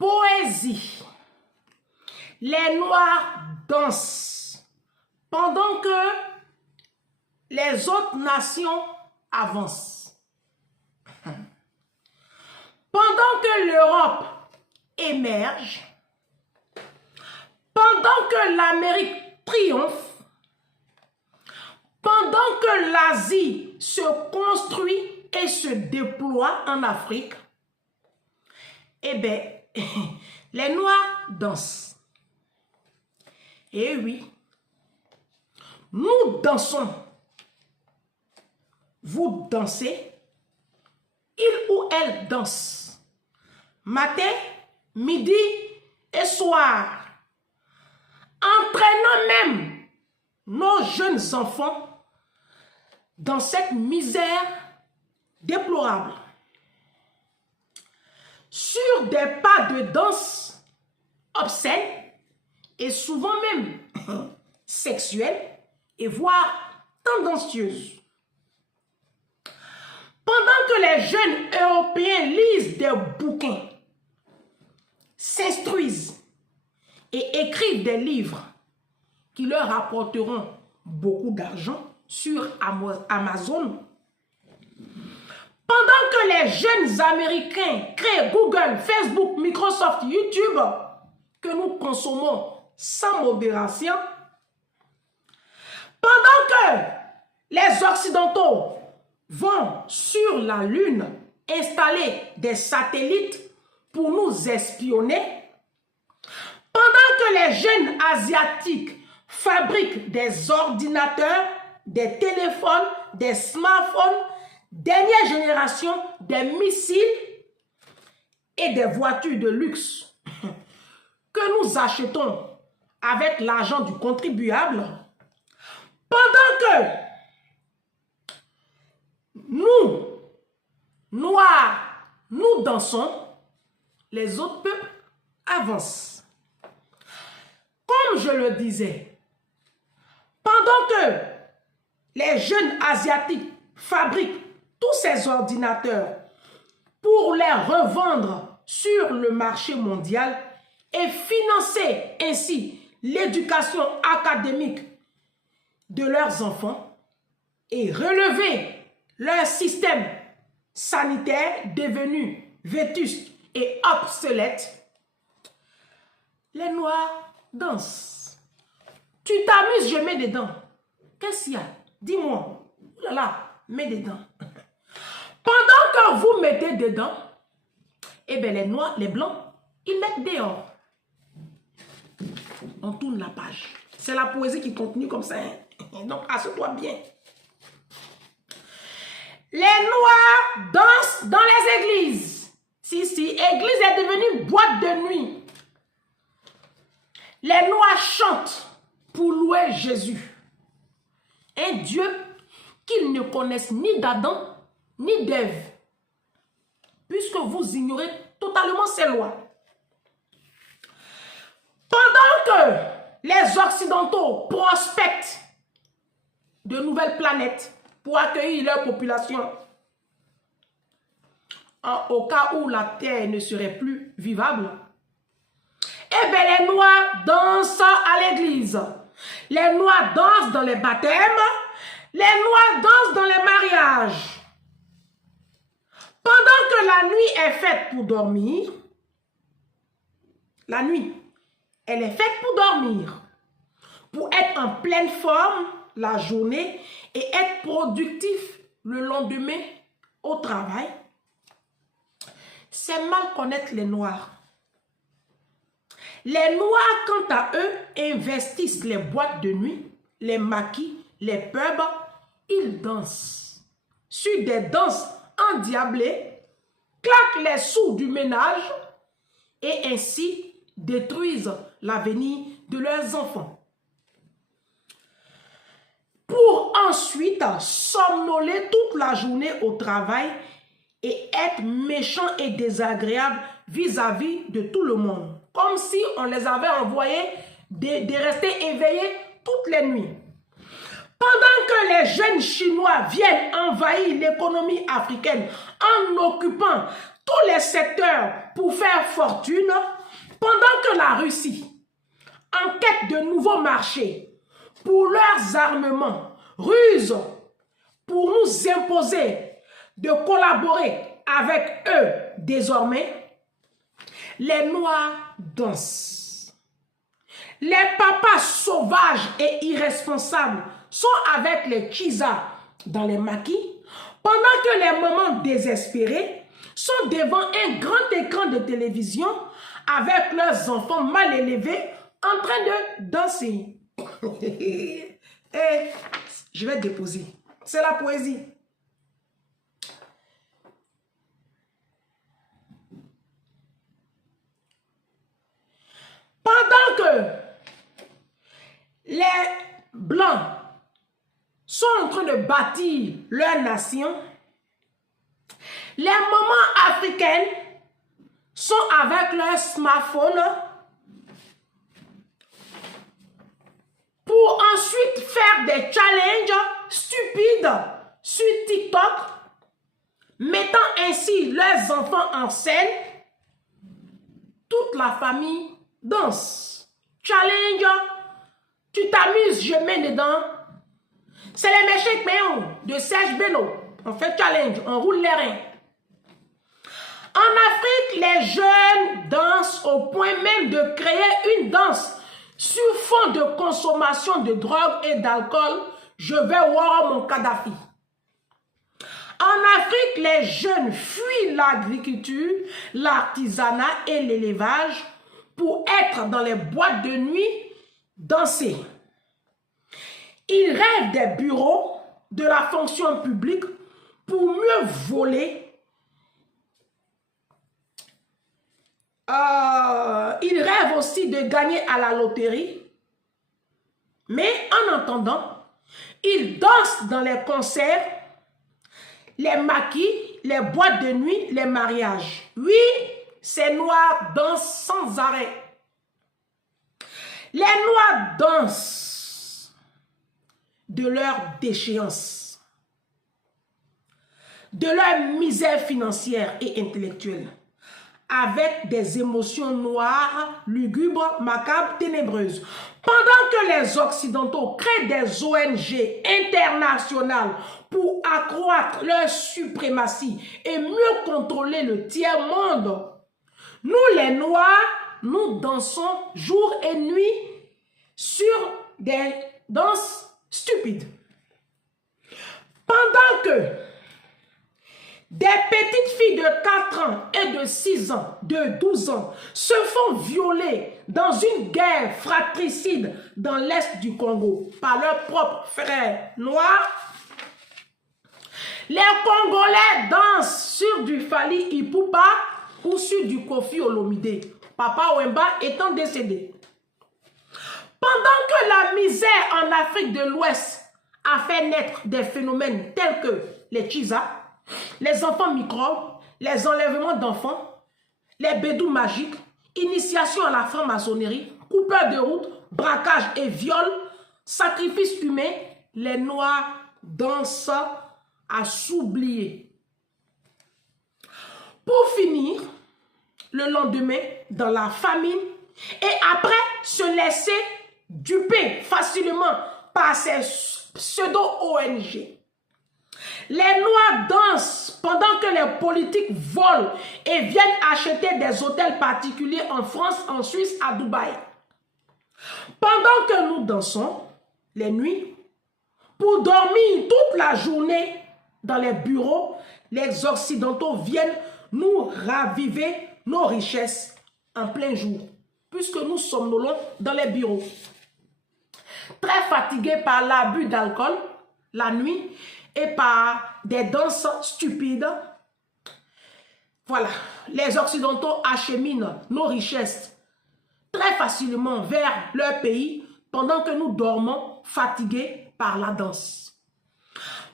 Poésie. Les Noirs dansent pendant que les autres nations avancent. Pendant que l'Europe émerge, pendant que l'Amérique triomphe, pendant que l'Asie se construit et se déploie en Afrique, eh bien, les Noirs dansent. Eh oui, nous dansons. Vous dansez, il ou elle danse. Matin, midi et soir. Entraînant même nos jeunes enfants dans cette misère déplorable. Sur des pas de danse obscènes et souvent même sexuelles et voire tendancieuses. Pendant que les jeunes Européens lisent des bouquins, s'instruisent et écrivent des livres qui leur rapporteront beaucoup d'argent sur Amazon, pendant que les jeunes Américains créent Google, Facebook, Microsoft, YouTube, que nous consommons sans modération, pendant que les Occidentaux vont sur la Lune installer des satellites pour nous espionner, pendant que les jeunes Asiatiques fabriquent des ordinateurs, des téléphones, des smartphones, dernière génération, des missiles et des voitures de luxe que nous achetons avec l'argent du contribuable, pendant que nous, Noirs, nous dansons, les autres peuples avancent. Comme je le disais, pendant que les jeunes Asiatiques fabriquent tous ces ordinateurs pour les revendre sur le marché mondial et financer ainsi l'éducation académique de leurs enfants et relever leur système sanitaire devenu vétuste et obsolète, les Noirs dansent. Tu t'amuses, je mets dedans. Qu'est-ce qu'il y a? Dis-moi. Oh là là, mets dedans. Pendant que vous mettez dedans, eh bien les Noirs, les Blancs, ils mettent dehors. On tourne la page. C'est la poésie qui continue comme ça. Hein? Donc, assieds-toi bien. Les Noirs dansent dans les églises. Si, église est devenue boîte de nuit. Les Noirs chantent pour louer Jésus. Un Dieu qu'ils ne connaissent ni d'Adam, ni d'Ève. Puisque vous ignorez totalement ces lois. Pendant que les Occidentaux prospectent de nouvelles planètes pour accueillir leur population, au cas où la Terre ne serait plus vivable, eh bien les Noirs dansent à l'église. Les Noirs dansent dans les baptêmes. Les Noirs dansent dans les mariages. Pendant que la nuit est faite pour dormir, la nuit, elle est faite pour dormir, pour être en pleine forme la journée et être productif le lendemain au travail. C'est mal connaître les Noirs. Les Noirs, quant à eux, investissent les boîtes de nuit, les maquis, les pubs. Ils dansent sur des danses endiablées, claquent les sous du ménage et ainsi détruisent l'avenir de leurs enfants. Pour ensuite somnoler toute la journée au travail et être méchants et désagréables vis-à-vis de tout le monde. Comme si on les avait envoyés de rester éveillés toutes les nuits. Pendant que les jeunes Chinois viennent envahir l'économie africaine en occupant tous les secteurs pour faire fortune, pendant que la Russie, en quête de nouveaux marchés pour leurs armements, ruse pour nous imposer de collaborer avec eux désormais, les Noirs dansent. Les papas sauvages et irresponsables sont avec les Kizas dans les maquis, pendant que les mamans désespérées sont devant un grand écran de télévision avec leurs enfants mal élevés en train de danser. Et je vais déposer. C'est la poésie. Pendant que les Blancs sont en train de bâtir leur nation, les mamans africaines sont avec leur smartphone pour ensuite faire des challenges stupides sur TikTok, mettant ainsi leurs enfants en scène. Toute la famille danse. Challenge, tu t'amuses, je mets dedans. C'est les méchants péons de Serge Beno. On fait challenge, on roule les reins. En Afrique, les jeunes dansent au point même de créer une danse sur fond de consommation de drogue et d'alcool. Je vais voir mon Kadhafi. En Afrique, les jeunes fuient l'agriculture, l'artisanat et l'élevage pour être dans les boîtes de nuit, danser. Ils rêvent des bureaux, de la fonction publique pour mieux voler. Ils rêvent aussi de gagner à la loterie. Mais en attendant, ils dansent dans les concerts, les maquis, les boîtes de nuit, les mariages. Oui, ces Noirs dansent sans arrêt. Les Noirs dansent de leur déchéance, de leur misère financière et intellectuelle, avec des émotions noires, lugubres, macabres, ténébreuses. Pendant que les Occidentaux créent des ONG internationales pour accroître leur suprématie et mieux contrôler le tiers-monde, nous les Noirs, nous dansons jour et nuit sur des danses stupides. Pendant que des petites filles de 4 ans et de 6 ans, de 12 ans, se font violer dans une guerre fratricide dans l'est du Congo par leurs propres frères noirs, les Congolais dansent sur du Fally Ipupa ou sur du Koffi Olomide, Papa Wemba étant décédé. Pendant que la misère en Afrique de l'Ouest a fait naître des phénomènes tels que les Chisa, les enfants microbes, les enlèvements d'enfants, les bédous magiques, initiation à la franc-maçonnerie, coupeurs de route, braquage et viol, sacrifice humain, les Noirs dansent à s'oublier. Pour finir, le lendemain, dans la famine, et après se laisser duper facilement par ces pseudo-ONG. Les Noirs dansent pendant que les politiques volent et viennent acheter des hôtels particuliers en France, en Suisse, à Dubaï. Pendant que nous dansons, les nuits, pour dormir toute la journée dans les bureaux, les Occidentaux viennent nous raviver nos richesses en plein jour, puisque nous somnolons dans les bureaux. Très fatigués par l'abus d'alcool, la nuit, et par des danses stupides. Voilà, les Occidentaux acheminent nos richesses très facilement vers leur pays pendant que nous dormons fatigués par la danse.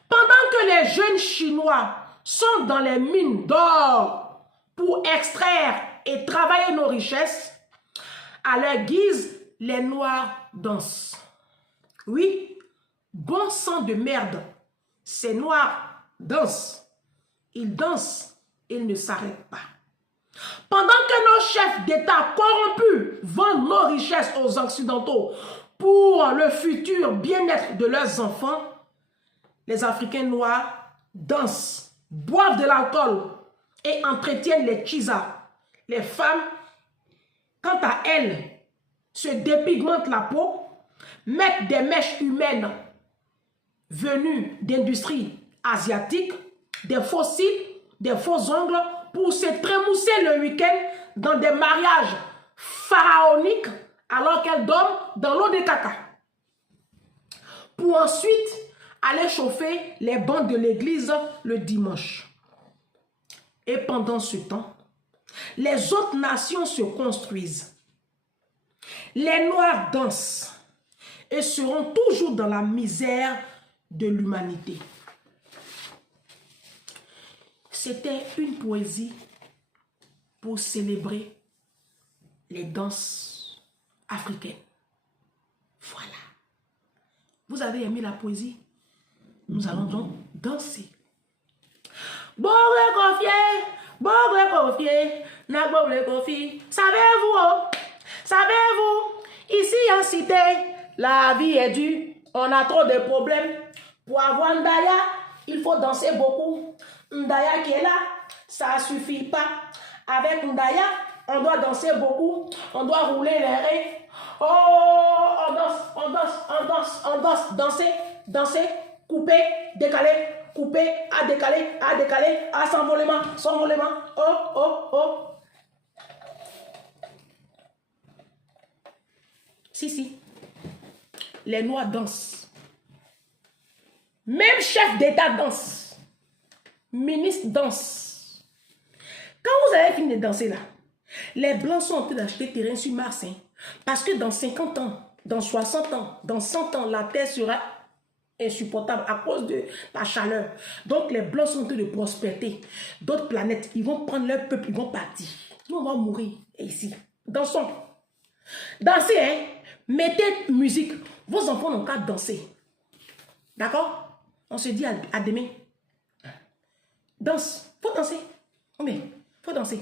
Pendant que les jeunes Chinois sont dans les mines d'or pour extraire et travailler nos richesses, à leur guise, les Noirs dansent. Oui, bon sang de merde. Ces Noirs dansent. Ils dansent il ne s'arrête pas. Pendant que nos chefs d'État corrompus vendent nos richesses aux Occidentaux pour le futur bien-être de leurs enfants, les Africains noirs dansent, boivent de l'alcool et entretiennent les chisas. Les femmes, quant à elles, se dépigmentent la peau, mettent des mèches humaines venues d'industries asiatiques, des faux cils, des faux ongles pour se trémousser le week-end dans des mariages pharaoniques alors qu'elles dorment dans l'eau de caca. Pour ensuite aller chauffer les bancs de l'église le dimanche. Et pendant ce temps, les autres nations se construisent. Les Noirs dansent et seront toujours dans la misère de l'humanité. C'était une poésie pour célébrer les danses africaines. Voilà. Vous avez aimé la poésie? Nous allons donc danser. Savez-vous, ici en cité, la vie est dure. On a trop de problèmes. Pour avoir Ndaya, il faut danser beaucoup. Ndaya qui est là, ça ne suffit pas. Avec Ndaya, on doit danser beaucoup. On doit rouler les reins. Oh, on danse, on danse, on danse, on danse, danser, danser, couper, décaler, couper, à décaler, à s'envolement, s'envolement. Oh, oh, oh. Si. Les Noirs dansent. Même chef d'État danse. Ministre danse. Quand vous avez fini de danser là, les Blancs sont en train d'acheter terrain sur Mars. Hein, parce que dans 50 ans, dans 60 ans, dans 100 ans, la Terre sera insupportable à cause de la chaleur. Donc les Blancs sont en train de prospérer. D'autres planètes, ils vont prendre leur peuple, ils vont partir. Nous, on va mourir ici. Dansons. Dansez, hein. Mettez musique. Vos enfants n'ont qu'à danser. D'accord? On se dit à demain. Danse. Faut danser. Oui, faut danser.